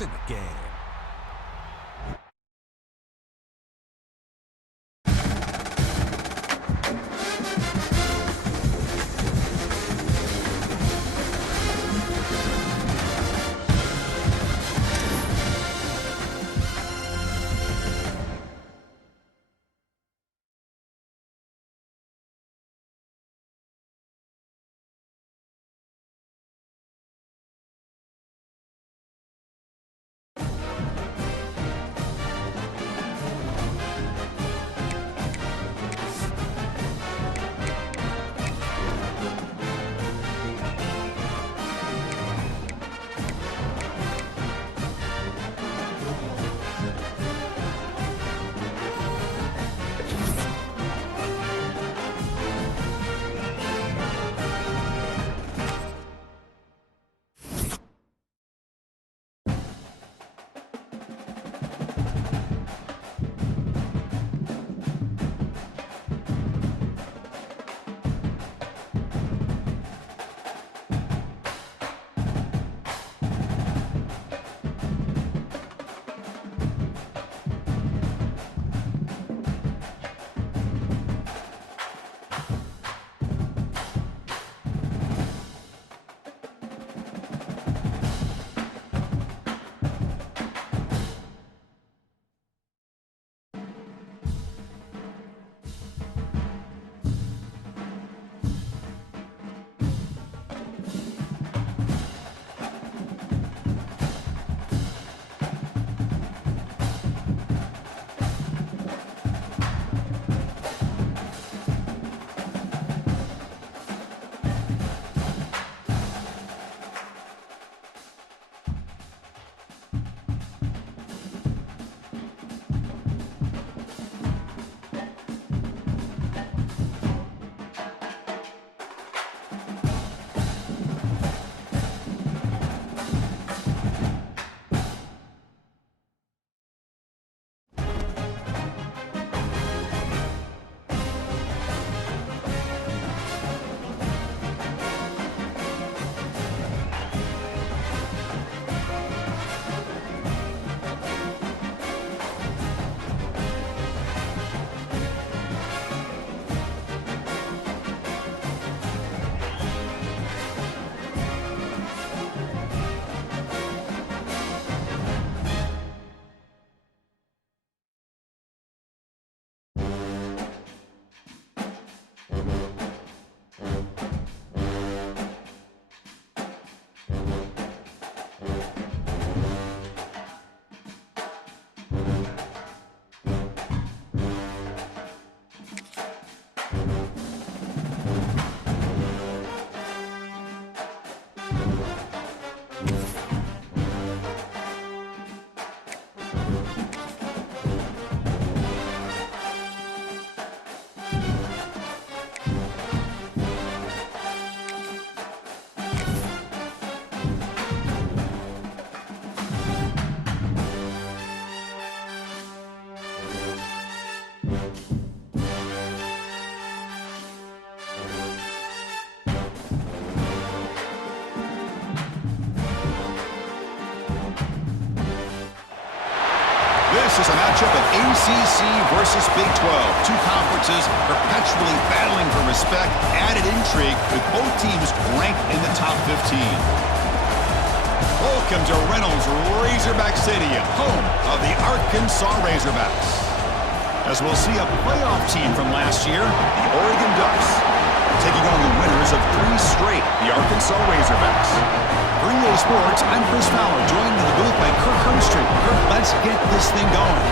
points in the game. This is a matchup of ACC versus Big 12. Two conferences perpetually battling for respect, added intrigue with both teams ranked in the top 15. Welcome to Reynolds Razorback Stadium, home of the Arkansas Razorbacks. As we'll see a playoff team from last year, the Oregon Ducks, taking on the winners of 3 straight, the Arkansas Razorbacks. For EA Sports, I'm Chris Fowler, joined in the booth by Kirk Herbstreit. Kirk, let's get this thing going.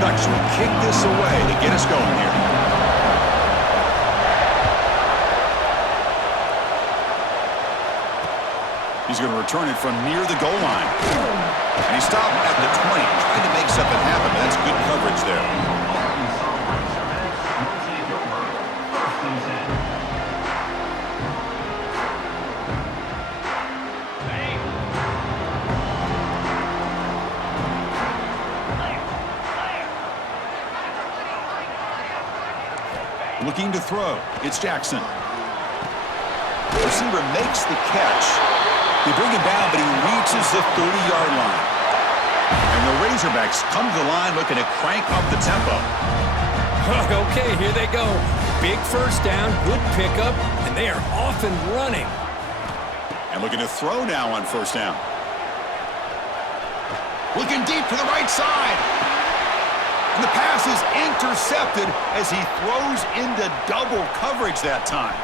Ducks will kick this away to get us going here. He's going to return it from near the goal line. And he stopped at the 20, trying to make something happen. That's good coverage there. Looking to throw. It's Jackson. The receiver makes the catch. They bring him down, but he reaches the 30-yard line. And the Razorbacks come to the line looking to crank up the tempo. Okay, here they go. Big first down, good pickup, and they are off and running. And looking to throw now on first down. Looking deep to the right side. And the pass is intercepted as he throws into double coverage that time.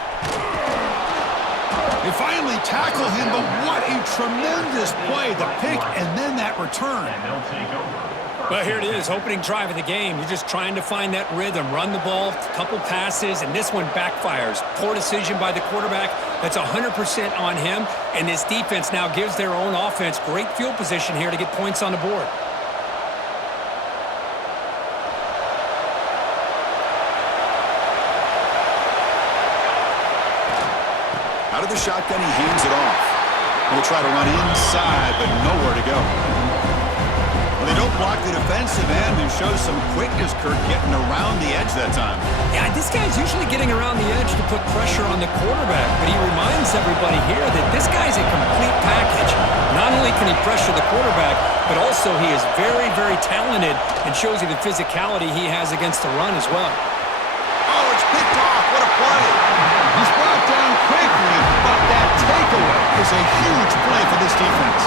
They finally tackle him, but what a tremendous play. The pick and then that return. Well, here it is, opening drive of the game. You're just trying to find that rhythm, run the ball, a couple passes, and this one backfires. Poor decision by the quarterback. That's 100% on him, and this defense now gives their own offense great field position here to get points on the board. Out of the shotgun, he hands it off. He'll try to run inside, but nowhere to go. Well, they don't block the defensive end and show some quickness, Kirk, getting around the edge that time. Yeah, this guy's usually getting around the edge to put pressure on the quarterback, but he reminds everybody here that this guy's a complete package. Not only can he pressure the quarterback, but also he is very, very talented and shows you the physicality he has against the run as well. Oh, it's picked off. What a play. He's brought down quickly, but that takeaway is a huge play for this defense.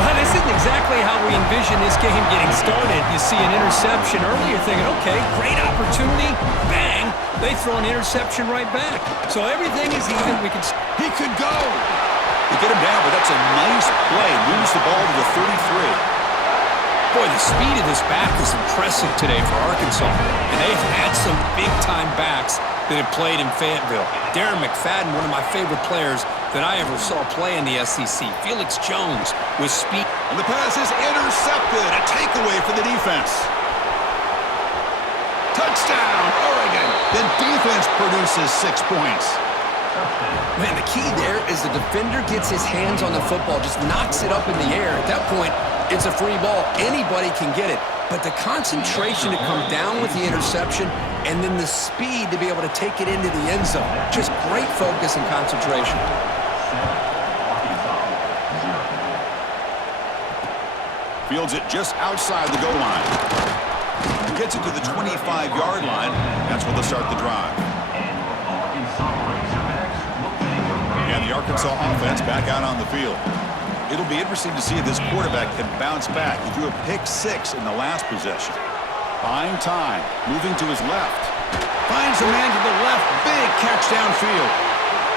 Well, this isn't exactly how we envision this game getting started. You see an interception early, you're thinking, okay, great opportunity, bang, they throw an interception right back. So everything is even. He could go. They get him down, but that's a nice play. Moves the ball to the 33. Boy, the speed of this back is impressive today for Arkansas. And they've had some big-time backs that have played in Fayetteville. Darren McFadden, one of my favorite players that I ever saw play in the SEC. Felix Jones with speed. And the pass is intercepted. A takeaway for the defense. Touchdown, Oregon. The defense produces 6 points. Man, the key there is the defender gets his hands on the football, just knocks it up in the air. At that point, it's a free ball. Anybody can get it. But the concentration to come down with the interception and then the speed to be able to take it into the end zone. Just great focus and concentration. Fields it just outside the goal line. Gets it to the 25-yard line. That's where they'll start the drive. And the Arkansas offense back out on the field. It'll be interesting to see if this quarterback can bounce back. He threw a pick-6 in the last possession. Buying time, moving to his left. Finds a man to the left, big catch downfield.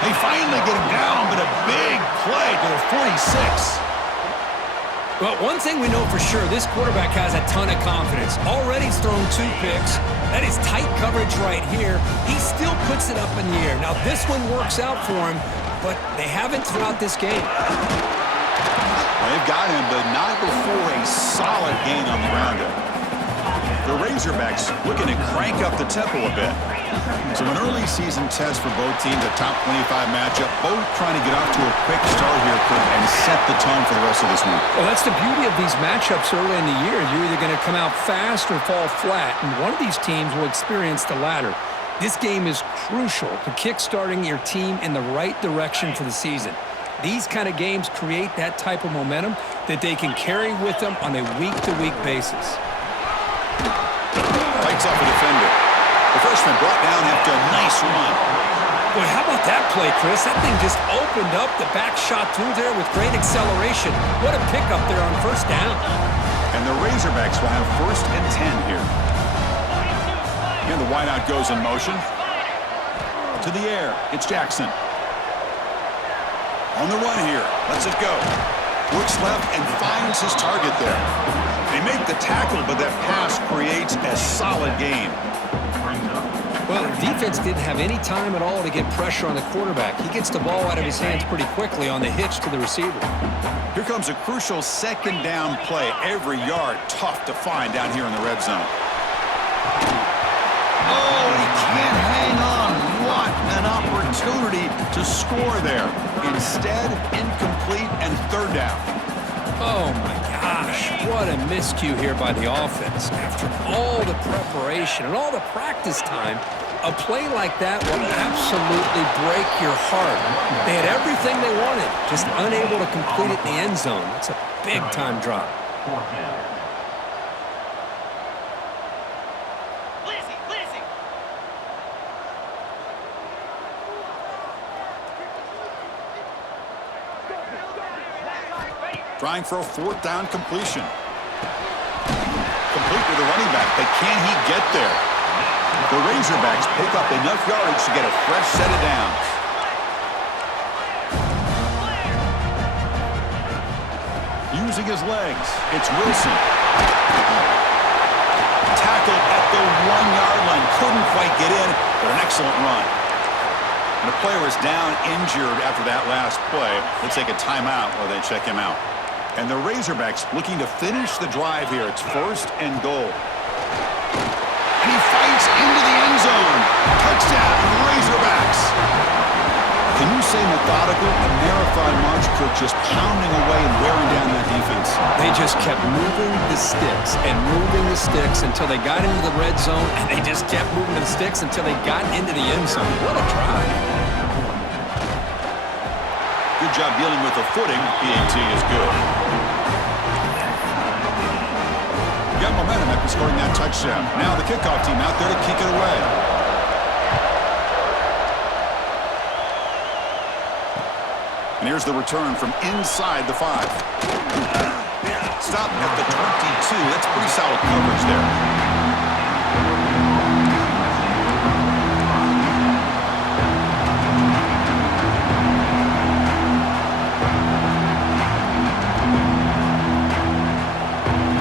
They finally get him down, but a big play to the 46. Well, one thing we know for sure, this quarterback has a ton of confidence. Already he's thrown 2 picks. That is tight coverage right here. He still puts it up in the air. Now, this one works out for him, but they haven't throughout this game. They've got him, but not before a solid gain on the roundup. The Razorbacks looking to crank up the tempo a bit. So an early season test for both teams, a top 25 matchup, both trying to get off to a quick start here, Kirk, and set the tone for the rest of this week. Well, that's the beauty of these matchups early in the year. You're either going to come out fast or fall flat, and one of these teams will experience the latter. This game is crucial to kick-starting your team in the right direction for the season. These kind of games create that type of momentum that they can carry with them on a week-to-week basis. Fights off a defender. The freshman brought down after a nice run. Boy, how about that play, Chris? That thing just opened up. The back shot through there with great acceleration. What a pickup there on first down. And the Razorbacks will have 1st and 10 here. And the wideout goes in motion. To the air. It's Jackson. On the run here. Lets it go. Looks left and finds his target there. They make the tackle, but that pass creates a solid gain. Well, the defense didn't have any time at all to get pressure on the quarterback. He gets the ball out of his hands pretty quickly on the hitch to the receiver. Here comes a crucial 2nd down play. Every yard tough to find down here in the red zone. Oh, he can't hang on. What an opportunity to score there. Instead, incomplete and 3rd down. Oh, my gosh. What a miscue here by the offense. After all the preparation and all the practice time, A play like that will absolutely break your heart. They had everything they wanted, just unable to complete it in the end zone. It's a big-time drop. Trying for a fourth down completion. Complete with the running back, but can he get there? The Razorbacks pick up enough yardage to get a fresh set of downs. Using his legs, it's Wilson. Tackled at the 1-yard line. Couldn't quite get in, but an excellent run. And the player is down injured after that last play. Let's take a timeout while they check him out. And the Razorbacks looking to finish the drive here. It's 1st and goal. And he fights into the end zone. Touchdown, Razorbacks. Can you say methodical? A marathon march, Kirk, just pounding away and wearing down that defense. They just kept moving the sticks and moving the sticks until they got into the red zone, and they just kept moving the sticks until they got into the end zone. What a drive. Good job dealing with the footing. PAT is good. Got momentum after scoring that touchdown. Now the kickoff team out there to kick it away. And here's the return from inside the 5. Stop at the 22. That's pretty solid coverage there.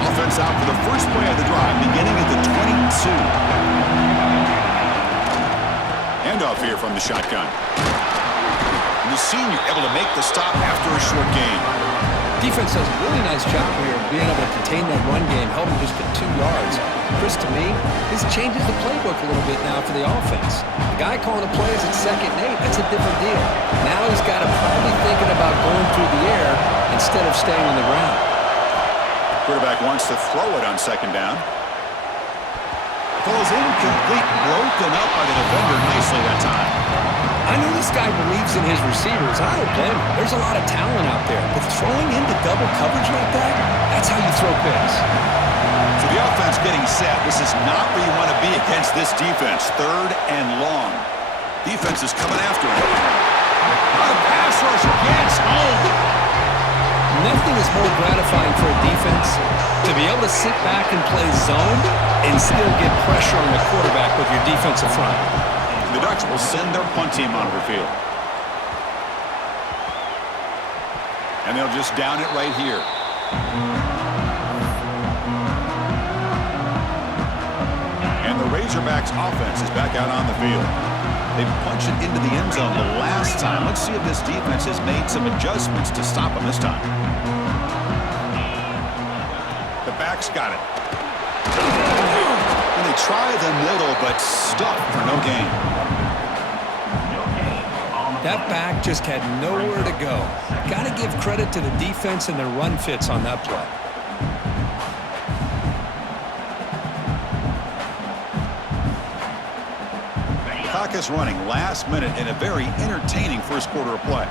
Offense out for the first play of the drive, beginning at the 22. Handoff here from the shotgun. And the senior able to make the stop after a short gain. Defense does a really nice job here of being able to contain that run game, held him just at 2 yards. Chris, to me, this changes the playbook a little bit now for the offense. The guy calling the plays at 2nd and 8, that's a different deal. Now he's got to probably thinking about going through the air instead of staying on the ground. Quarterback wants to throw it on 2nd down. Falls incomplete, broken up by the defender nicely that time. I know this guy believes in his receivers. I don't blame him. There's a lot of talent out there. But throwing into double coverage like that, that's how you throw picks. So the offense getting set. This is not where you want to be against this defense. 3rd and long. Defense is coming after him. The pass rush gets home. Nothing is more gratifying for a defense to be able to sit back and play zone and still get pressure on the quarterback with your defensive front. The Ducks will send their punt team onto the field. And they'll just down it right here. And the Razorbacks offense is back out on the field. They punched it into the end zone the last time. Let's see if this defense has made some adjustments to stop them this time. The backs got it. And they try the middle, but stuck for no gain. That back just had nowhere to go. Got to give credit to the defense and their run fits on that play. Clock is running last minute in a very entertaining first quarter of play.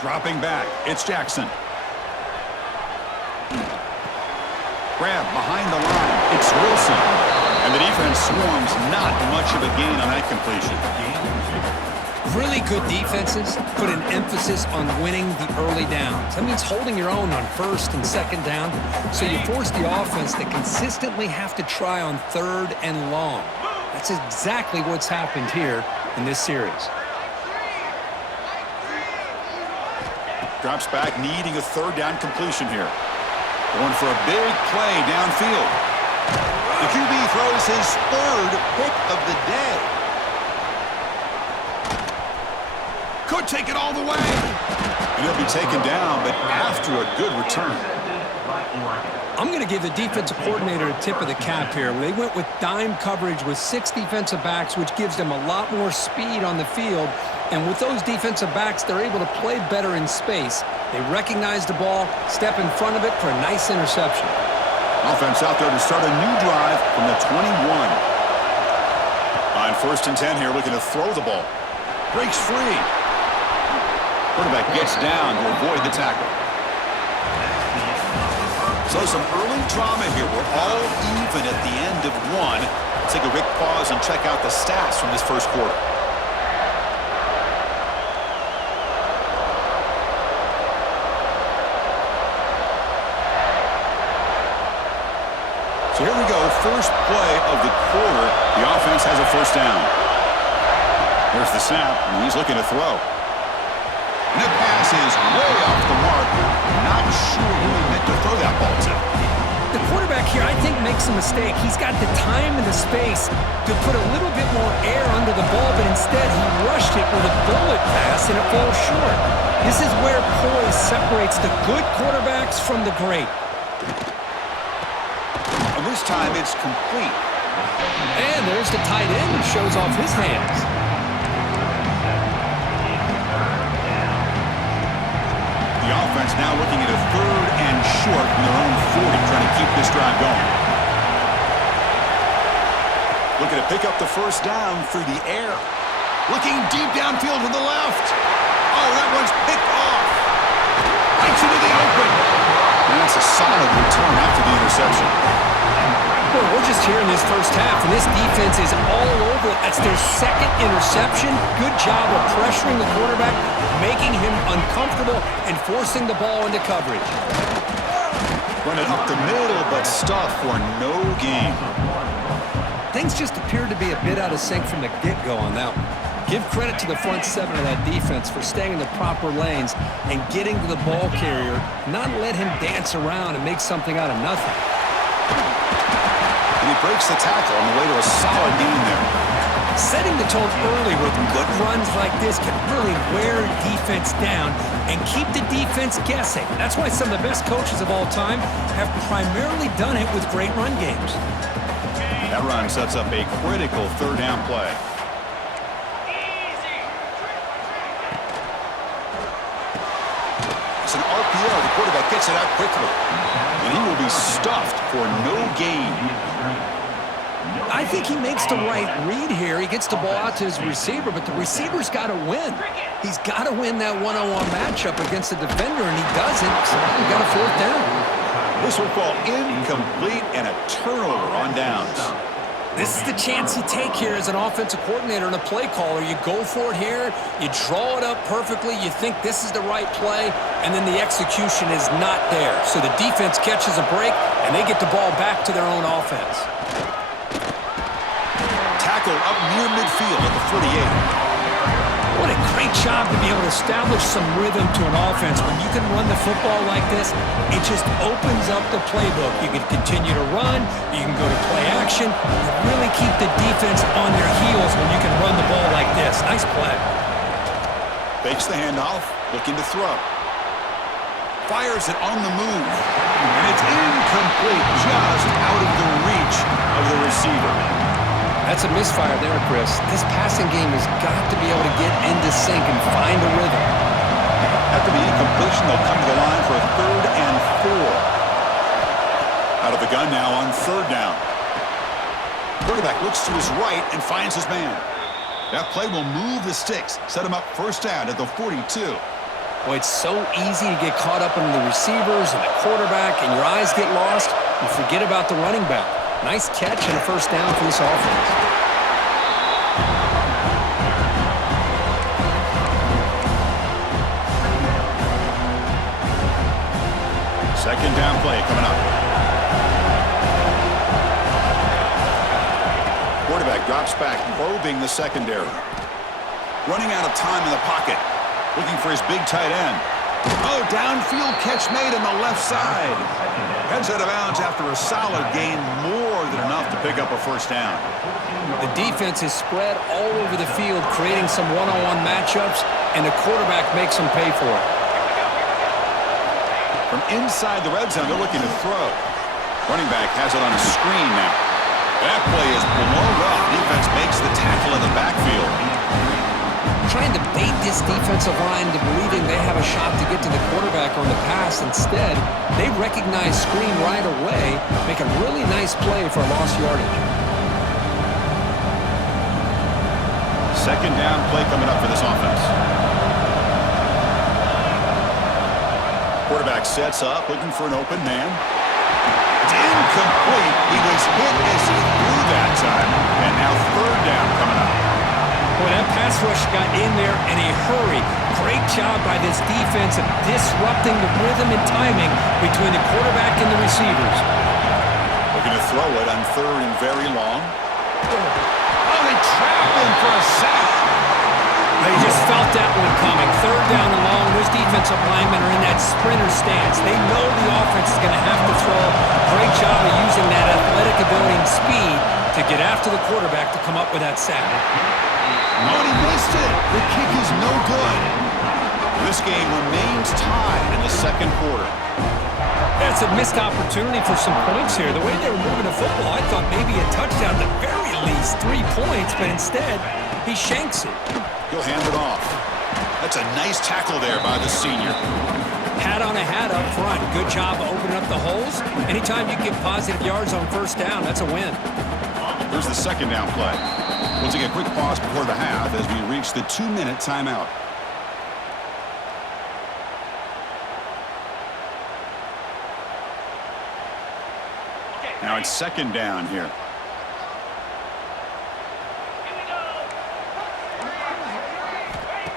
Dropping back, it's Jackson. Grab behind the line, it's Wilson. And the defense swarms, not much of a gain on that completion. Really good defenses put an emphasis on winning the early downs. That means holding your own on 1st and 2nd down, so you force the offense to consistently have to try on 3rd and long. That's exactly what's happened here in this series. Drops back, needing a 3rd down completion here. Going for a big play downfield. The QB throws his 3rd pick of the day. Could take it all the way. And he'll be taken down, but after a good return. I'm going to give the defensive coordinator a tip of the cap here. They went with dime coverage with 6 defensive backs, which gives them a lot more speed on the field. And with those defensive backs, they're able to play better in space. They recognize the ball, step in front of it for a nice interception. Offense out there to start a new drive from the 21. On 1st and 10 here, looking to throw the ball. Breaks free. Quarterback gets down to avoid the tackle. So some early drama here. We're all even at the end of one. Let's take a quick pause and check out the stats from this first quarter. So here we go, first play of the quarter. The offense has a first down. Here's the snap, and he's looking to throw. And the pass is way off the mark. Not sure who he meant to throw that ball to. The quarterback here, I think, makes a mistake. He's got the time and the space to put a little bit more air under the ball, but instead he rushed it with a bullet pass, and it falls short. This is where poise separates the good quarterbacks from the great. This time it's complete. And there's the tight end who shows off his hands. The offense now looking at a 3rd and short from their own 40, trying to keep this drive going. Looking to pick up the first down through the air. Looking deep downfield to the left. Oh, that one's picked off. Right into the open. And that's a solid return after the interception. Well, we're just here in this first half, and this defense is all over it. That's their 2nd interception. Good job of pressuring the quarterback, making him uncomfortable, and forcing the ball into coverage. Run it up the middle, but stuff for no gain. Things just appeared to be a bit out of sync from the get-go on that one. Give credit to the front 7 of that defense for staying in the proper lanes and getting to the ball carrier, not let him dance around and make something out of nothing. And he breaks the tackle on the way to a solid gain there. Setting the tone early with good runs like this can really wear defense down and keep the defense guessing. That's why some of the best coaches of all time have primarily done it with great run games. That run sets up a critical 3rd down play. It's an RPO. The quarterback gets it out quickly. And he will be stuffed for no gain. I think he makes the right read here. He gets the ball out to his receiver, but the receiver's got to win. He's got to win that one-on-one matchup against the defender, and he doesn't, so he got a 4th down. This will fall incomplete and a turnover on downs. This is the chance you take here as an offensive coordinator and a play caller. You go for it here, you draw it up perfectly, you think this is the right play, and then the execution is not there. So the defense catches a break, and they get the ball back to their own offense. Tackled up near midfield at the 48. What a great job to be able to establish some rhythm to an offense. When you can run the football like this, it just opens up the playbook. You can continue to run, you can go to play action, you really keep the defense on their heels when you can run the ball like this. Nice play. Fakes the handoff, looking to throw. Fires it on the move. And it's incomplete, just out of the reach of the receiver. That's a misfire there, Chris. This passing game has got to be able to get into sync and find a rhythm. After the incompletion, they'll come to the line for a 3rd and 4. Out of the gun now on 3rd down. Quarterback looks to his right and finds his man. That play will move the sticks, set him up 1st down at the 42. Boy, it's so easy to get caught up in the receivers and the quarterback, and your eyes get lost. You forget about the running back. Nice catch and a 1st down for this offense. Second down play coming up. Quarterback drops back, probing the secondary. Running out of time in the pocket. Looking for his big tight end. Oh, downfield catch made on the left side. Heads out of bounds after a solid gain, more than enough to pick up a 1st down. The defense is spread all over the field, creating some one-on-one matchups, and the quarterback makes them pay for it. From inside the red zone, they're looking to throw. Running back has it on a screen now. That play is blown up. Defense makes the tackle in the backfield. trying to bait this defensive line to believing they have a shot to get to the quarterback on the pass. Instead, they recognize screen right away, make a really nice play for lost yardage. Second down play coming up for this offense. Quarterback sets up, looking for an open man. It's incomplete. He was hit as he threw that time. And now third down coming up. Boy, that pass rush got in there in a hurry. Great job by this defense of disrupting the rhythm and timing between the quarterback and the receivers. Looking to throw it on third and very long. Oh, they trapped him for a sack. They just felt that one coming. Third down and long. Those defensive linemen are in that sprinter stance. They know the offense is going to have to throw. Great job of using that athletic ability and speed to get after the quarterback to come up with that sack. Oh, and he missed it. The kick is no good. This game remains tied in the second quarter. That's a missed opportunity for some points here. The way they were moving the football, I thought maybe a touchdown, at the very least 3 points, but instead, he shanks it. He'll hand it off. That's a nice tackle there by the senior. Hat on a hat up front. Good job of opening up the holes. Anytime you get positive yards on first down, that's a win. Here's the second down play. We'll take a quick pause before the half as we reach the 2-minute timeout. Now it's second down here.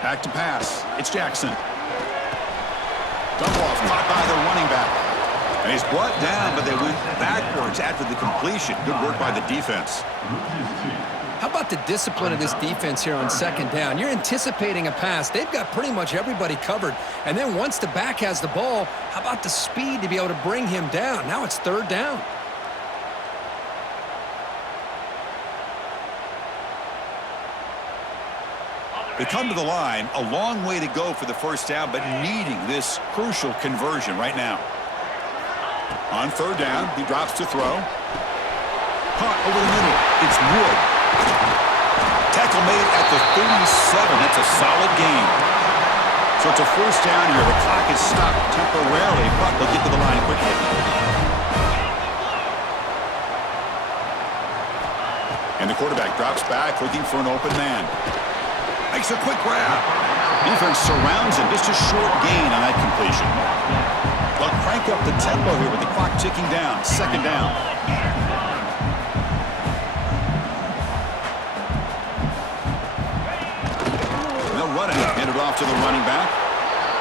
Back to pass. It's Jackson. Dump off caught by the running back. And he's brought down, but they went backwards after the completion. Good work by the defense. How about the discipline of this defense here on second down? You're anticipating a pass. They've got pretty much everybody covered. And then once the back has the ball, how about the speed to be able to bring him down? Now it's third down. They come to the line, a long way to go for the first down, but needing this crucial conversion right now. On third down, he drops to throw. Caught over the middle. It's Wood. Tackle made at the 37. That's a solid gain. So it's a first down here. The clock is stopped temporarily, but they'll get to the line quickly. And the quarterback drops back, looking for an open man. Makes a quick grab. Defense surrounds him. Just a short gain on that completion. They'll crank up the tempo here with the clock ticking down. Second down. They'll run it. Hand it off to the running back.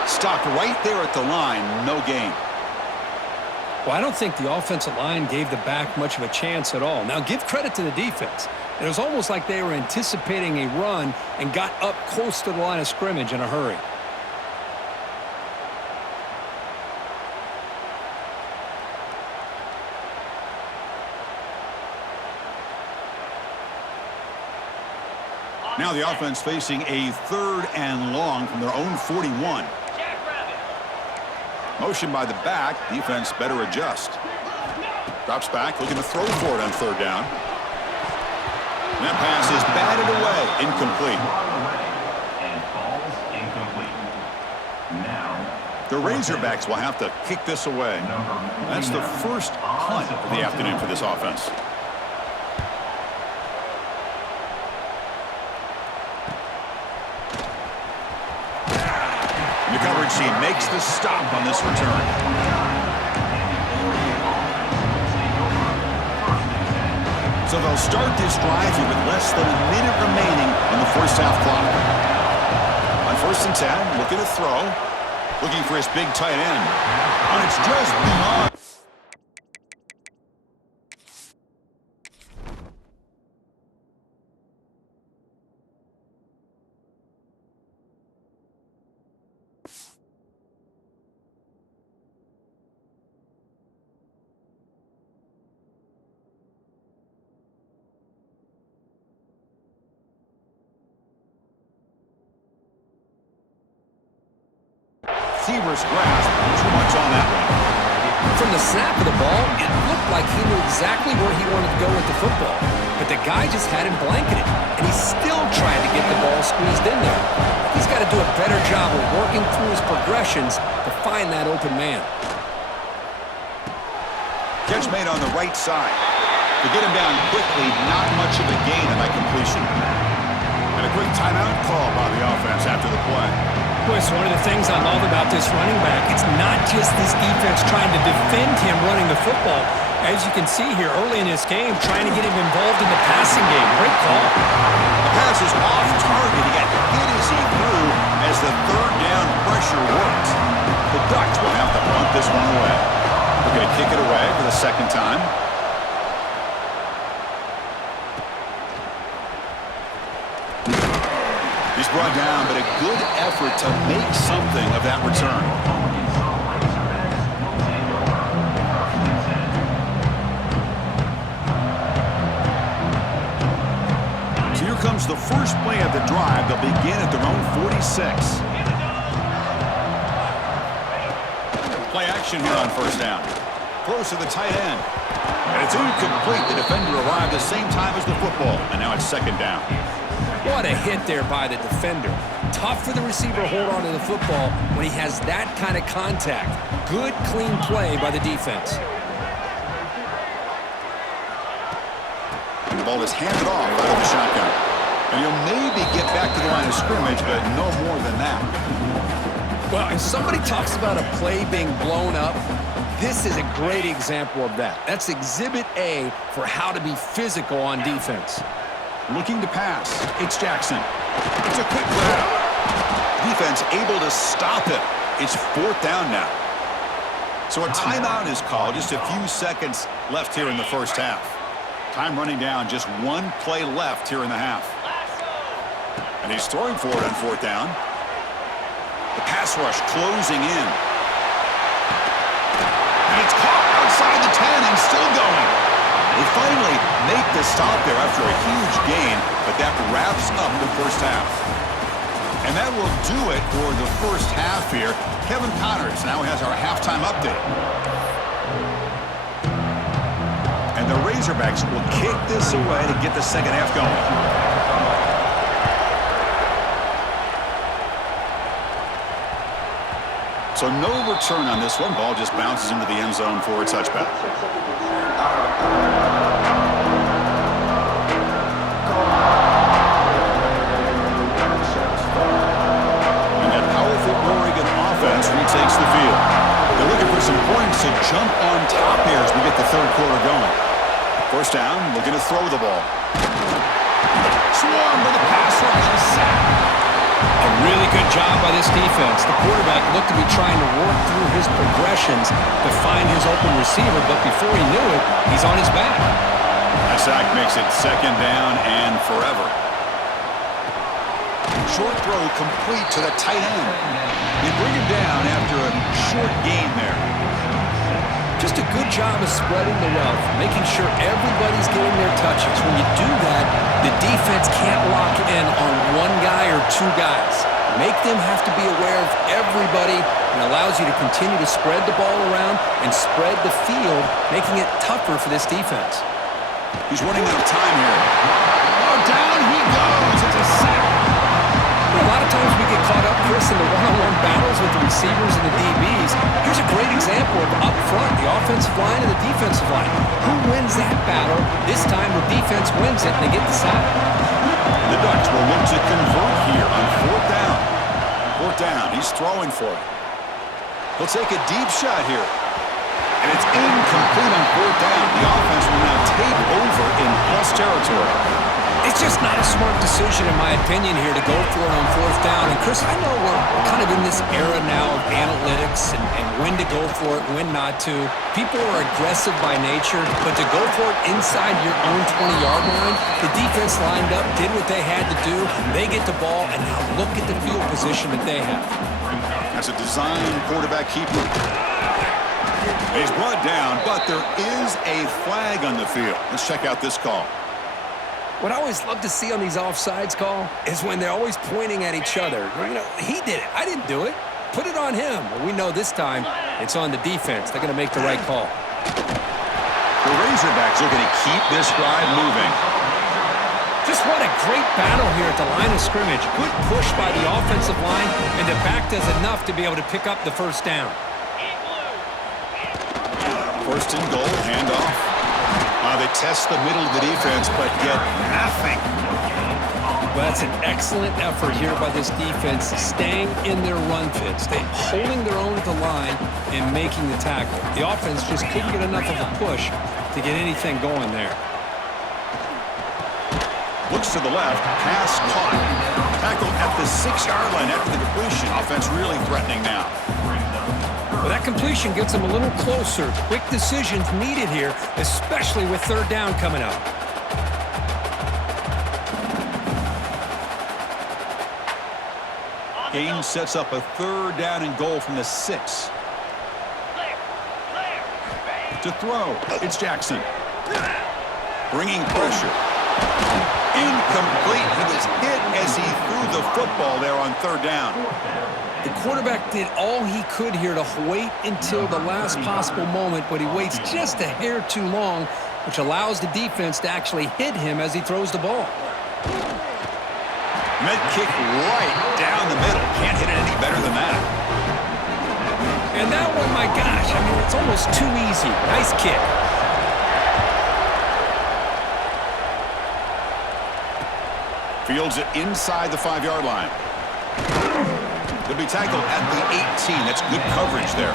Stopped right there at the line. No gain. Well, I don't think the offensive line gave the back much of a chance at all. Now, give credit to the defense. It was almost like they were anticipating a run and got up close to the line of scrimmage in a hurry. Now the offense facing a third and long from their own 41. Motion by the back. Defense better adjust. Drops back, looking to throw for it on third down. And that pass is batted away. Incomplete. The Razorbacks will have to kick this away. That's the first punt of the afternoon for this offense. The coverage team makes the stop on this return. So they'll start this drive here with less than a minute remaining in the first half clock. On 1st and 10, looking to throw. Looking for his big tight end. And it's just beyond. Receiver's grasp, too much on that one. From the snap of the ball, it looked like he knew exactly where he wanted to go with the football. But the guy just had him blanketed, and he's still trying to get the ball squeezed in there. He's got to do a better job of working through his progressions to find that open man. Catch made on the right side. To get him down quickly, not much of a gain on that completion. And a quick timeout call by the offense after the play. Chris, one of the things I love about this running back, it's not just this defense trying to defend him running the football. As you can see here early in this game, trying to get him involved in the passing game. Great call. The pass is off target. He got hit as he threw as the third down pressure worked. The Ducks will have to punt this one away. They're going to kick it away for the second time. He's brought down, but a good effort to make something of that return. So here comes the first play of the drive. They'll begin at their own 46. Play action here on first down. Close to the tight end. And it's incomplete. The defender arrived the same time as the football, and now it's second down. What a hit there by the defender. Tough for the receiver to hold on to the football when he has that kind of contact. Good, clean play by the defense. And the ball is handed off out of the shotgun. And he'll maybe get back to the line of scrimmage, but no more than that. Well, if somebody talks about a play being blown up, this is a great example of that. That's exhibit A for how to be physical on defense. Looking to pass. It's Jackson. It's a quick grab. Defense able to stop it. It's fourth down now. So a timeout is called. Just a few seconds left here in the first half. Time running down. Just one play left here in the half. And he's throwing for it on fourth down. The pass rush closing in. And it's caught outside the 10 and still going. They finally make the stop there after a huge gain, but that wraps up the first half. And that will do it for the first half here. Kevin Connors now has our halftime update. And the Razorbacks will kick this away to get the second half going. So no return on this one. Ball just bounces into the end zone for a touchback. And that powerful Oregon offense retakes the field. They're looking for some points to jump on top here as we get the third quarter going. First down, looking to throw the ball. Swarmed by the pass rush and sack. A really good job by this defense. The quarterback looked to be trying to work through his progressions to find his open receiver, but before he knew it, he's on his back. That sack makes it second down and forever. Short throw complete to the tight end. They bring him down after a short gain there. Just a good job of spreading the wealth, making sure everybody's getting their touches. When you do that, the defense can't lock in on one guy or two guys. Make them have to be aware of everybody, and allows you to continue to spread the ball around and spread the field, making it tougher for this defense. He's running out of time here. Oh, down he goes. It's a sack. A lot of times we get caught up, Chris, in the one-on-one battles with the receivers and the DBs. Here's a great example of up front, the offensive line and the defensive line. Who wins that battle? This time the defense wins it, and they get the sack. And the Ducks will look to convert here on fourth down. Fourth down. He's throwing for it. He'll take a deep shot here. And it's incomplete on fourth down. The offense will now take over in plus territory. It's just not a smart decision, in my opinion, here to go for it on fourth down. And, Chris, I know we're kind of in this era now of analytics and when to go for it, when not to. People are aggressive by nature, but to go for it inside your own 20-yard line, the defense lined up, did what they had to do. They get the ball, and now look at the field position that they have. That's a design quarterback keeper. He's brought down, but there is a flag on the field. Let's check out this call. What I always love to see on these offsides call is when they're always pointing at each other. You know, he did it. I didn't do it. Put it on him. Well, we know this time It's on the defense. They're going to make the right call. The Razorbacks looking to keep this drive moving. Just what a great battle here at the line of scrimmage. Good push by the offensive line, and the back does enough to be able to pick up the first down. First and goal, handoff. They test the middle of the defense, but get nothing. Well, that's an excellent effort here by this defense, staying in their run fits, holding their own at the line and making the tackle. The offense just couldn't get enough of a push to get anything going there. Looks to the left, pass caught. Tackle at the 6-yard line after the completion. Offense really threatening now. Well, that completion gets them a little closer. Quick decisions needed here, especially with third down coming up. Gain sets up a third down and goal from the 6. To throw, it's Jackson. Bringing pressure. Incomplete. He was hit as he threw the football there on third down. The quarterback did all he could here to wait until the last possible moment, but he waits just a hair too long, which allows the defense to actually hit him as he throws the ball. Med kick right down the middle. Can't hit it any better than that. And that one, my gosh, I mean, it's almost too easy. Nice kick. Fields it inside the 5-yard line. They'll be tackled at the 18. That's good coverage there.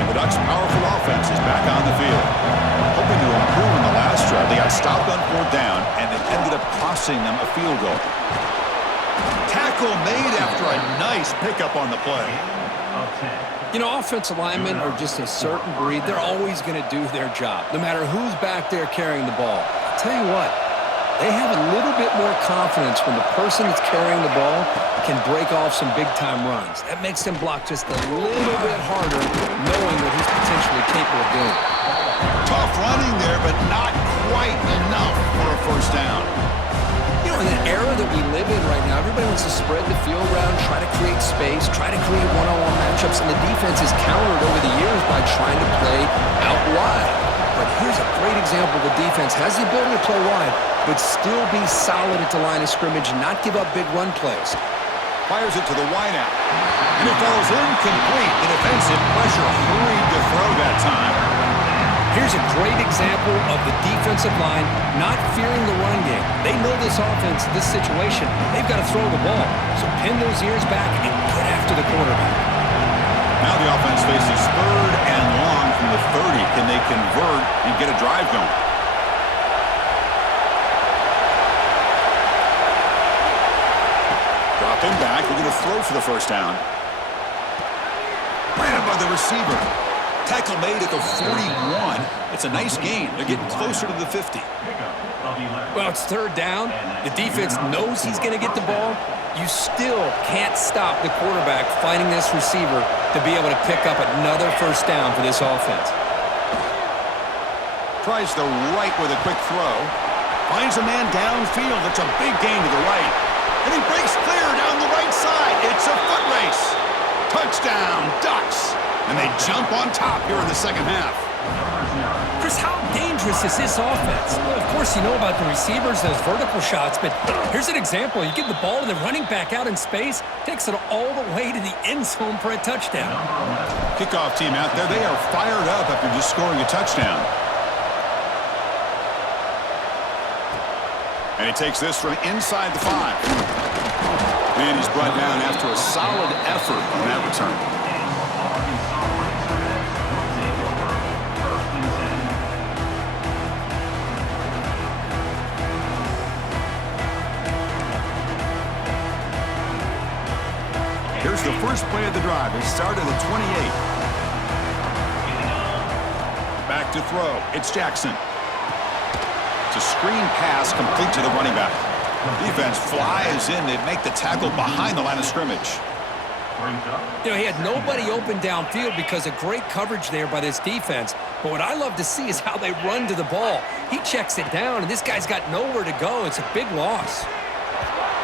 And the Ducks' powerful offense is back on the field. Hoping to improve in the last drive. They got stopped on 4th down, and it ended up costing them a field goal. Tackle made after a nice pickup on the play. You know, offensive linemen are just a certain breed. They're always going to do their job, no matter who's back there carrying the ball. I'll tell you what, they have a little bit more confidence when the person that's carrying the ball can break off some big-time runs. That makes them block just a little bit harder, knowing what he's potentially capable of doing. Tough running there, but not quite enough for a first down. You know, in the era that we live in right now, everybody wants to spread the field around, try to create space, try to create one-on-one matchups, and the defense is countered over the years by trying to play out wide. But here's a great example. The defense has the ability to play wide, but still be solid at the line of scrimmage and not give up big run plays. Fires it to the wideout. And it falls incomplete. The defensive pressure hurried to throw that time. Here's a great example of the defensive line not fearing the run game. They know this offense, this situation, they've got to throw the ball. So pin those ears back and get after the quarterback. Now the offense faces 3rd and long from the 30. Can they convert and get a drive going? Dropping back, we're going to throw for the first down. Ran by the receiver. Tackle made at the 41. It's a nice gain. They're getting closer to the 50. Well, it's third down. The defense knows he's going to get the ball. You still can't stop the quarterback finding this receiver to be able to pick up another first down for this offense. Tries the right with a quick throw. Finds a man downfield. It's a big gain to the right. And he breaks clear down the right side. It's a foot race. Touchdown, Ducks. And they jump on top here in the second half. Chris, how dangerous is this offense? Well, of course, you know about the receivers, those vertical shots, but here's an example. You give the ball to the running back out in space, takes it all the way to the end zone for a touchdown. Kickoff team out there, they are fired up after just scoring a touchdown. And he takes this from inside the 5. And he's brought down after a solid effort on that return. Here's the first play of the drive. They start at the 28. Back to throw. It's Jackson. It's a screen pass complete to the running back. Defense flies in. They make the tackle behind the line of scrimmage. He had nobody open downfield because of great coverage there by this defense. But what I love to see is how they run to the ball. He checks it down, and this guy's got nowhere to go. It's a big loss.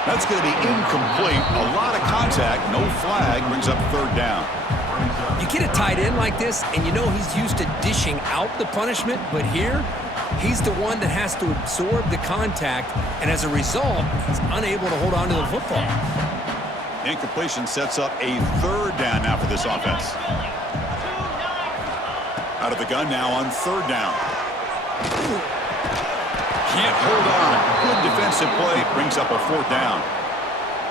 That's going to be incomplete. A lot of contact. No flag. Brings up third down. You get a tight end like this, and you know he's used to dishing out the punishment. But here, he's the one that has to absorb the contact. And as a result, he's unable to hold on to the football. Incompletion sets up a third down now for this offense. Out of the gun now on third down. Can't hold on. Good defensive play. Brings up a fourth down.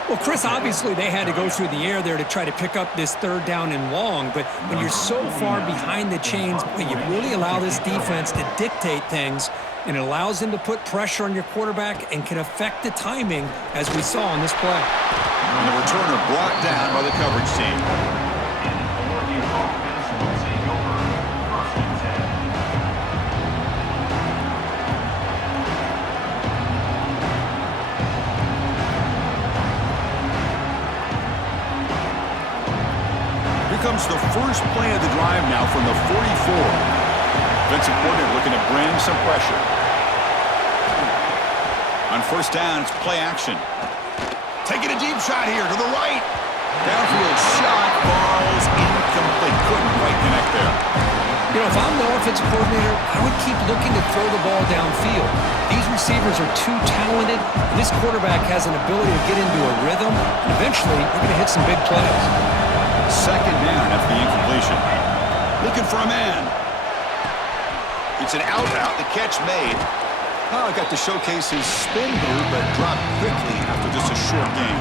Well, Chris, obviously they had to go through the air there to try to pick up this third down and long. But when you're so far behind the chains, you really allow this defense to dictate things. And it allows them to put pressure on your quarterback and can affect the timing, as we saw on this play. And the returner brought down by the coverage team. Here comes the first play of the drive now from the 44. Defensive coordinator looking to bring some pressure. On first down, it's play action. Taking a deep shot here to the right. Downfield shot falls incomplete. Couldn't quite connect there. If I'm the offensive coordinator, I would keep looking to throw the ball downfield. These receivers are too talented, and this quarterback has an ability to get into a rhythm, and eventually we're going to hit some big plays. Second down after the incompletion. Looking for a man. It's an out route. The catch made. Got to showcase his spin move, but dropped quickly after just a short game.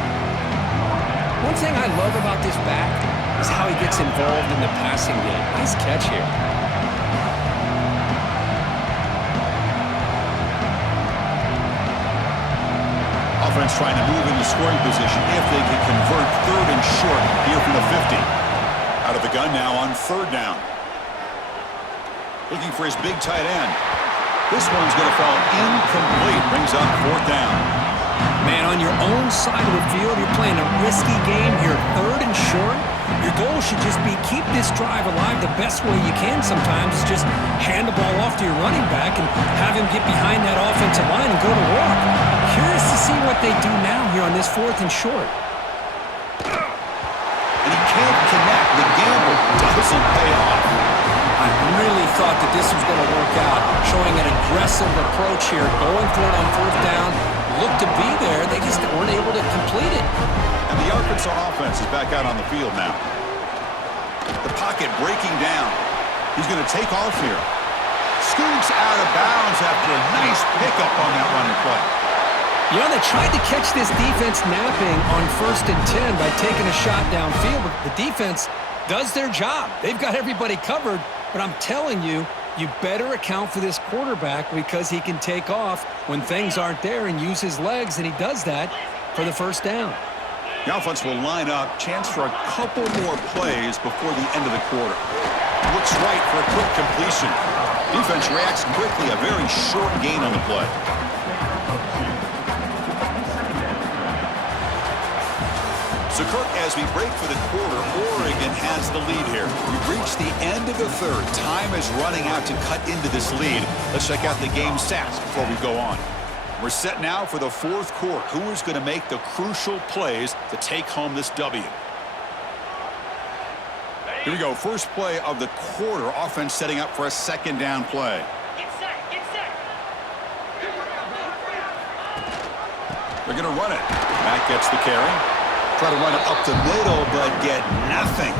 One thing I love about this back is how he gets involved in the passing game. Nice catch here. Offense trying to move into scoring position if they can convert third and short here from the 50. Out of the gun now on third down. Looking for his big tight end. This one's going to fall incomplete. Brings up fourth down. Man, on your own side of the field, you're playing a risky game here, third and short. Your goal should just be keep this drive alive the best way you can sometimes is just hand the ball off to your running back and have him get behind that offensive line and go to work. Curious to see what they do now here on this fourth and short. And he can't connect. The gamble doesn't pay off. I really thought that this was going to work out, showing an aggressive approach here, going for it on fourth down. Looked to be there. They just weren't able to complete it. And the Arkansas offense is back out on the field now. The pocket breaking down. He's going to take off here. Scoots out of bounds after a nice pickup on that running play. They tried to catch this defense napping on 1st and 10 by taking a shot downfield, but the defense does their job. They've got everybody covered, but I'm telling you, you better account for this quarterback because he can take off when things aren't there and use his legs, and he does that for the first down. The offense will line up. Chance for a couple more plays before the end of the quarter. Looks right for a quick completion. Defense reacts quickly. A very short gain on the play. So, Kirk, as we break for the quarter, Oregon has the lead here. We've reached the end of the third. Time is running out to cut into this lead. Let's check out the game stats before we go on. We're set now for the fourth quarter. Who is going to make the crucial plays to take home this W? Here we go. First play of the quarter. Offense setting up for a second down play. Get set, get set. They're going to run it. Matt gets the carry. Try to run it up the middle, but get nothing.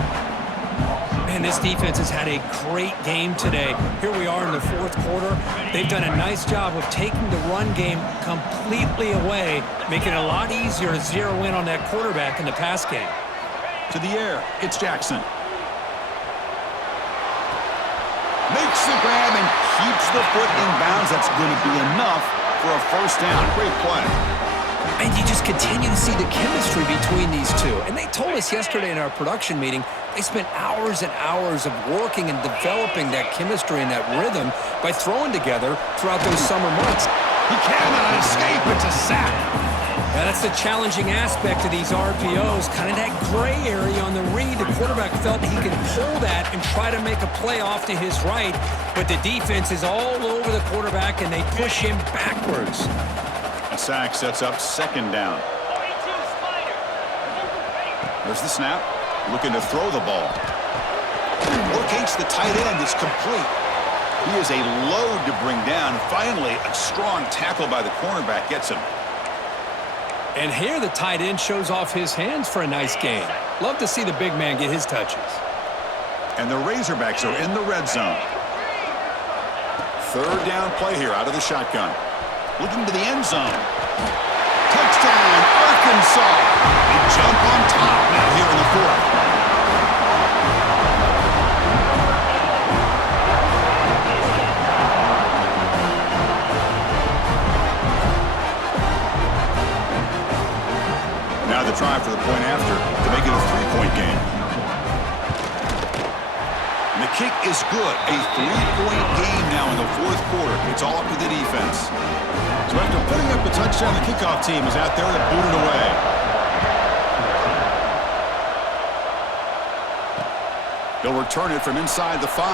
Man, this defense has had a great game today. Here we are in the fourth quarter. They've done a nice job of taking the run game completely away, making it a lot easier to zero in on that quarterback in the pass game. To the air, it's Jackson. Makes the grab and keeps the foot in bounds. That's going to be enough for a first down. Great play. And you just continue to see the chemistry between these two. And they told us yesterday in our production meeting, they spent hours and hours of working and developing that chemistry and that rhythm by throwing together throughout those summer months. He cannot escape. It's a sack. Yeah, that's the challenging aspect of these RPOs, kind of that gray area on the read. The quarterback felt he could pull that and try to make a play off to his right, but the defense is all over the quarterback, and they push him backwards. A sack sets up second down. There's the snap. Looking to throw the ball. Locates the tight end. It's complete. He is a load to bring down. Finally, a strong tackle by the cornerback gets him. And here the tight end shows off his hands for a nice gain. Love to see the big man get his touches. And the Razorbacks are in the red zone. Third down play here out of the shotgun. Looking to the end zone. Touchdown, Arkansas. They jump on top now here in the fourth. Now the try for the point after to make it a three-point game. And the kick is good. A three-point game now in the fourth quarter. It's all up to the defense. So after putting up the touchdown, the kickoff team is out there to boot it away. They'll return it from inside the 5.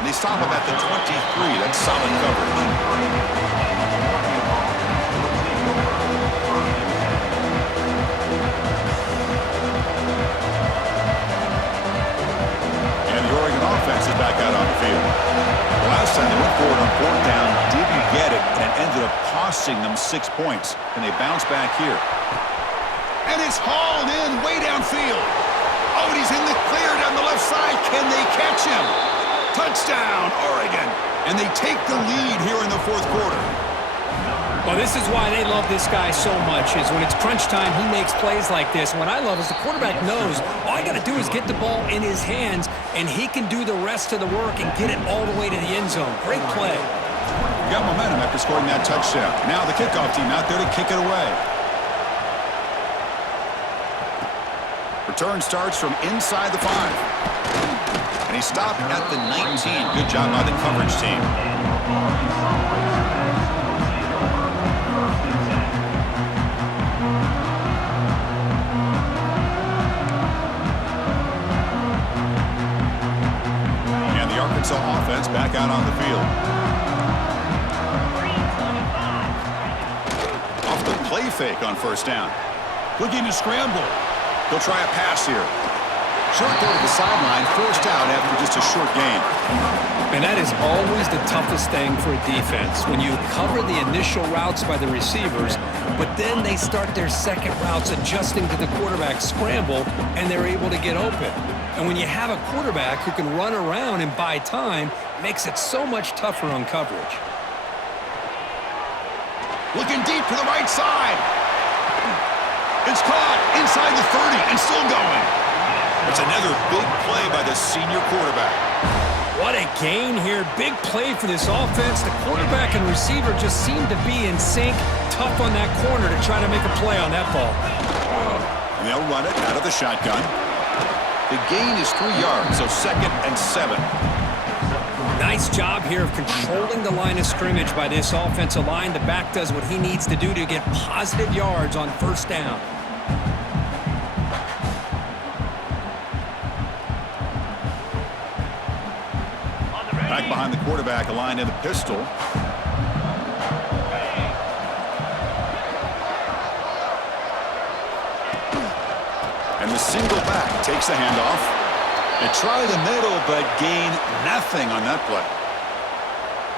And they stop him at the 23. That's solid coverage. Offense is back out on the field. The last time they went forward on fourth down, didn't get it, and it ended up costing them 6 points. And they bounce back here. And it's hauled in way downfield. Oh, and he's in the clear down the left side. Can they catch him? Touchdown, Oregon. And they take the lead here in the fourth quarter. Well, this is why they love this guy so much, is when it's crunch time, he makes plays like this. And what I love is the quarterback knows all I got to do is get the ball in his hands, and he can do the rest of the work and get it all the way to the end zone. Great play. Got momentum after scoring that touchdown. Now the kickoff team out there to kick it away. Return starts from inside the 5. And he stopped at the 19. Good job by the coverage team. Arkansas offense back out on the field. Off the play fake on first down. Looking to scramble. He'll try a pass here. Short throw to the sideline, forced out after just a short gain. And that is always the toughest thing for a defense, when you cover the initial routes by the receivers, but then they start their second routes adjusting to the quarterback scramble, and they're able to get open. And when you have a quarterback who can run around and buy time, it makes it so much tougher on coverage. Looking deep to the right side. It's caught inside the 30 and still going. It's another big play by the senior quarterback. What a gain here. Big play for this offense. The quarterback and receiver just seem to be in sync. Tough on that corner to try to make a play on that ball. And they'll run it out of the shotgun. The gain is 3 yards, so 2nd and 7. Nice job here of controlling the line of scrimmage by this offensive line. The back does what he needs to do to get positive yards on first down. Back behind the quarterback, aligned in the pistol. And the single back takes the handoff. They try the middle, but gain nothing on that play.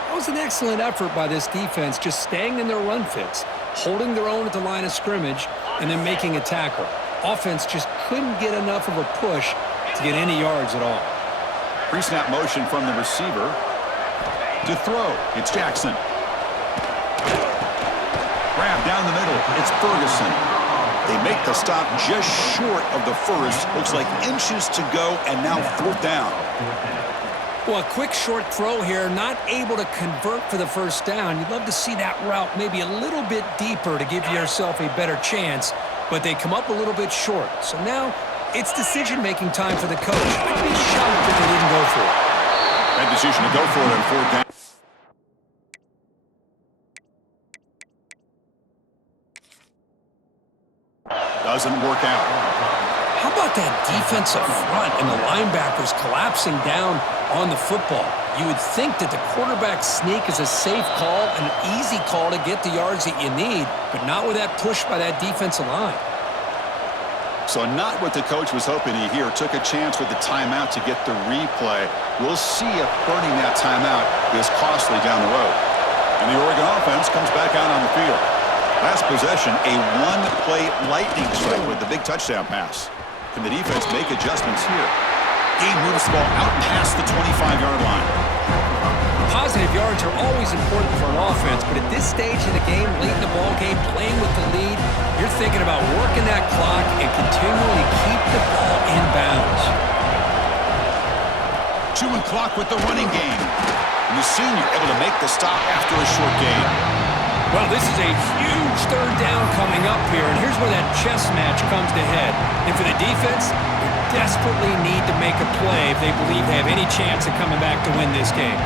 That was an excellent effort by this defense, just staying in their run fits, holding their own at the line of scrimmage, and then making a tackle. Offense just couldn't get enough of a push to get any yards at all. Pre-snap motion from the receiver. To throw, it's Jackson. Grab down the middle, it's Ferguson. They make the stop just short of the first. Looks like inches to go, and now fourth down. Well, a quick short throw here, not able to convert for the first down. You'd love to see that route maybe a little bit deeper to give yourself a better chance, but they come up a little bit short. So now it's decision-making time for the coach. I'd be shocked if they didn't go for it. That decision to go for it on fourth down. Doesn't work out. How about that defensive front and the linebackers collapsing down on the football? You would think that the quarterback sneak is a safe call, an easy call to get the yards that you need, but not with that push by that defensive line. So not what the coach was hoping to hear. Took a chance with the timeout to get the replay. We'll see if burning that timeout is costly down the road. And the Oregon offense comes back out on the field. Last possession, a one-play lightning strike with the big touchdown pass. Can the defense make adjustments here? Gabe moves the ball out past the 25-yard line. Positive yards are always important for an offense, but at this stage of the game, late in the ball game, playing with the lead, you're thinking about working that clock and continually keep the ball in bounds. Chewing clock with the running game. And the senior able to make the stop after a short gain. Well, this is a huge third down coming up here, and here's where that chess match comes to head. And for the defense, they desperately need to make a play if they believe they have any chance of coming back to win this game.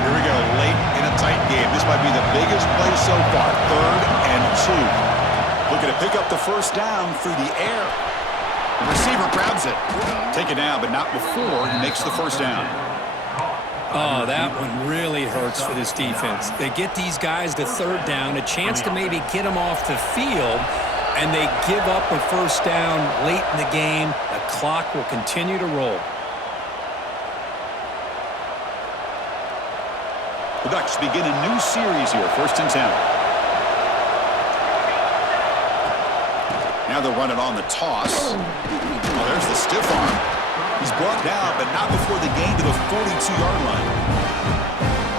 Here we go, late in a tight game. This might be the biggest play so far, 3rd and 2. Looking to pick up the first down through the air. The receiver grabs it. Take it down, but not before he makes the first down. Oh, that one really hurts for this defense. They get these guys to third down, a chance to maybe get them off the field, and they give up a first down late in the game. The clock will continue to roll. The Ducks begin a new series here, 1st and 10. Now they'll run it on the toss. Oh, there's the stiff arm. He's brought down, but not before the gain to the 42-yard line.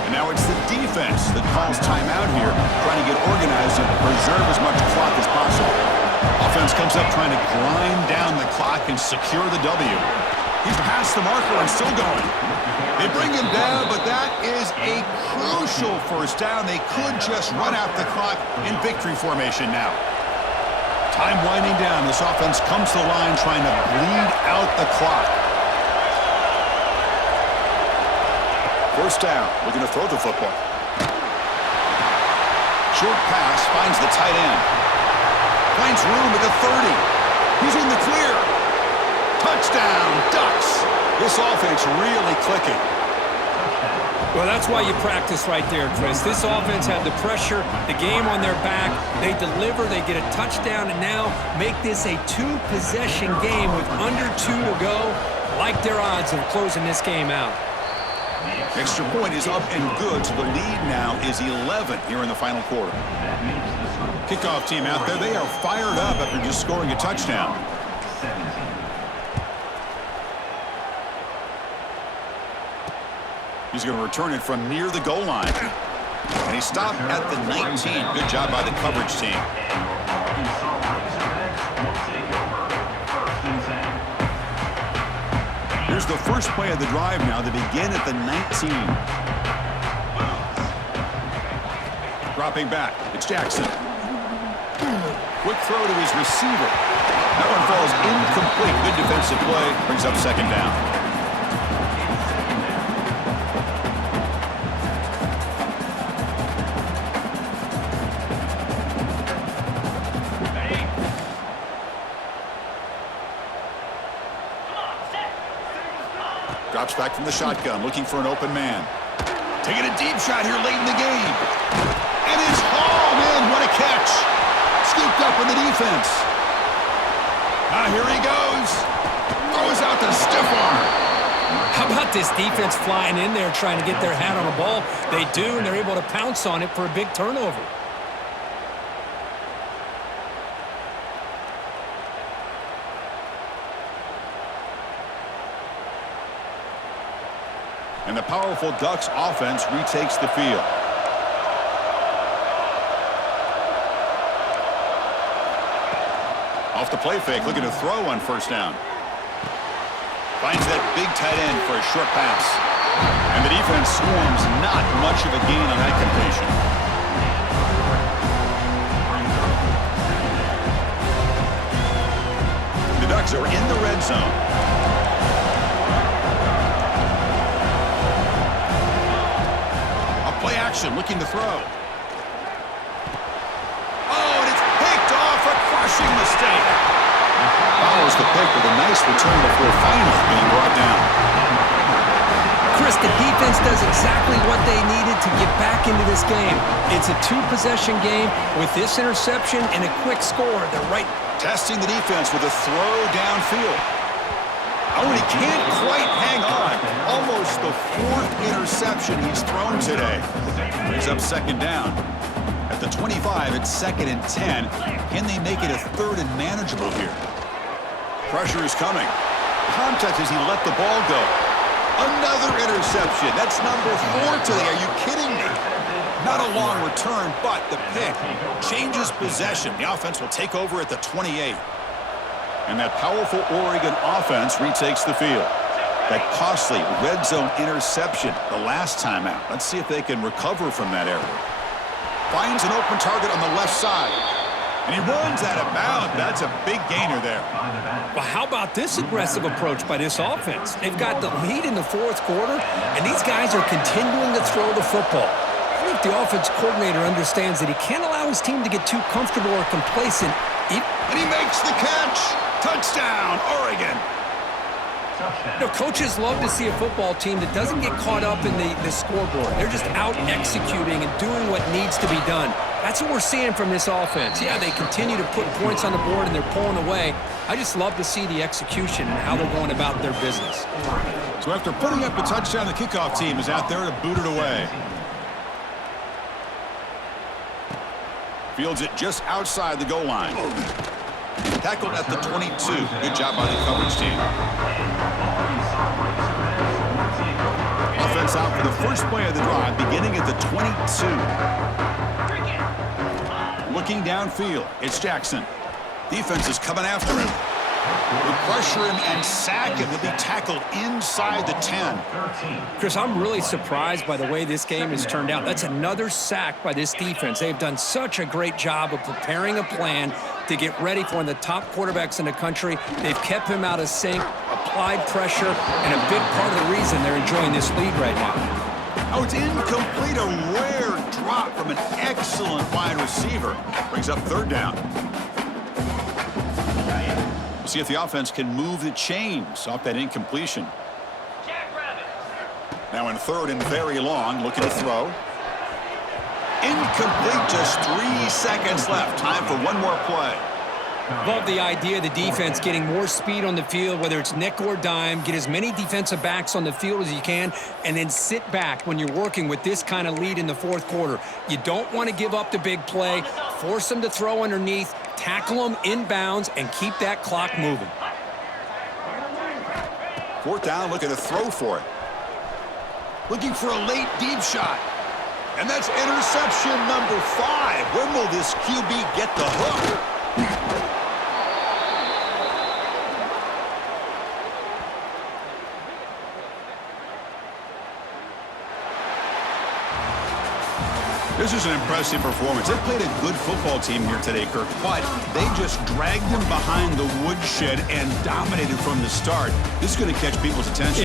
And now it's the defense that calls timeout here, trying to get organized and preserve as much clock as possible. Offense comes up trying to grind down the clock and secure the W. He's past the marker and still going. They bring him down, but that is a crucial first down. They could just run out the clock in victory formation now. Time winding down. This offense comes to the line trying to bleed out the clock. First down, looking to throw the football. Short pass finds the tight end. Finds room at the 30. He's in the clear. Touchdown, Ducks. This offense really clicking. Well, that's why you practice right there, Chris. This offense had the pressure, the game on their back. They deliver, they get a touchdown, and now make this a 2-possession game with under 2 to go. Like their odds of closing this game out. Extra point is up and good, so the lead now is 11 here in the final quarter. Kickoff team out there, they are fired up after just scoring a touchdown. He's going to return it from near the goal line. And he stopped at the 19. Good job by the coverage team. Here's the first play of the drive now. They begin at the 19. Dropping back. It's Jackson. Quick throw to his receiver. That one falls incomplete. Good defensive play. Brings up 2nd down. Drops back from the shotgun, looking for an open man. Taking a deep shot here late in the game. And it's hauled in. What a catch. Scooped up in the defense. Here he goes. Throws out the stiff arm. How about this defense flying in there trying to get their hat on the ball? They do, and they're able to pounce on it for a big turnover. And the powerful Ducks offense retakes the field. Off the play fake, looking to throw on first down. Finds that big tight end for a short pass. And the defense swarms, not much of a gain on that completion. The Ducks are in the red zone. Play action, looking to throw. Oh, and it's Rushing mistake. Follows the pick with a nice return before finally being brought down. Chris, the defense does exactly what they needed to get back into this game. It's a two-possession game with this interception and a quick score. They're right. Testing the defense with a throw downfield. Oh, and he can't quite hang on. Almost the fourth interception he's thrown today. Brings up second down. At the 25, it's 2nd and 10. Can they make it a 3rd and manageable here? Pressure is coming. Contact as he let the ball go. Another interception. That's number 4 today. Are you kidding me? Not a long return, but the pick changes possession. The offense will take over at the 28. And that powerful Oregon offense retakes the field. That costly red zone interception the last time out. Let's see if they can recover from that error. Finds an open target on the left side. And he runs out of bounds. That's a big gainer there. Well, how about this aggressive approach by this offense? They've got the lead in the 4th quarter, and these guys are continuing to throw the football. I think the offense coordinator understands that he can't allow his team to get too comfortable or complacent. And he makes the catch. Touchdown, Oregon. You know, coaches love to see a football team that doesn't get caught up in the scoreboard. They're just out executing and doing what needs to be done. That's what we're seeing from this offense. Yeah, they continue to put points on the board and they're pulling away. I just love to see the execution and how they're going about their business. So after putting up a touchdown, the kickoff team is out there to boot it away. Fields it just outside the goal line. Tackled at the 22. Good job by the coverage team. Offense out for the first play of the drive, beginning at the 22. Looking downfield, it's Jackson. Defense is coming after him. They pressure him and sack him. He'll be tackled inside the 10. Chris, I'm really surprised by the way this game has turned out. That's another sack by this defense. They've done such a great job of preparing a plan to get ready for one of the top quarterbacks in the country. They've kept him out of sync, applied pressure, and a big part of the reason they're enjoying this lead right now. Oh, it's incomplete. A rare drop from an excellent wide receiver. Brings up 3rd down. We'll see if the offense can move the chains off that incompletion. Now in 3rd and very long, looking to throw. Incomplete, just 3 seconds left. Time for one more play. Love the idea of the defense getting more speed on the field, whether it's nickel or dime. Get as many defensive backs on the field as you can, and then sit back when you're working with this kind of lead in the 4th quarter. You don't want to give up the big play. Force them to throw underneath, tackle them inbounds, and keep that clock moving. 4th down, looking to throw for it. Looking for a late deep shot. And that's interception number 5. When will this QB get the hook? This is an impressive performance. They played a good football team here today, Kirk, but they just dragged them behind the woodshed and dominated from the start. This is going to catch people's attention.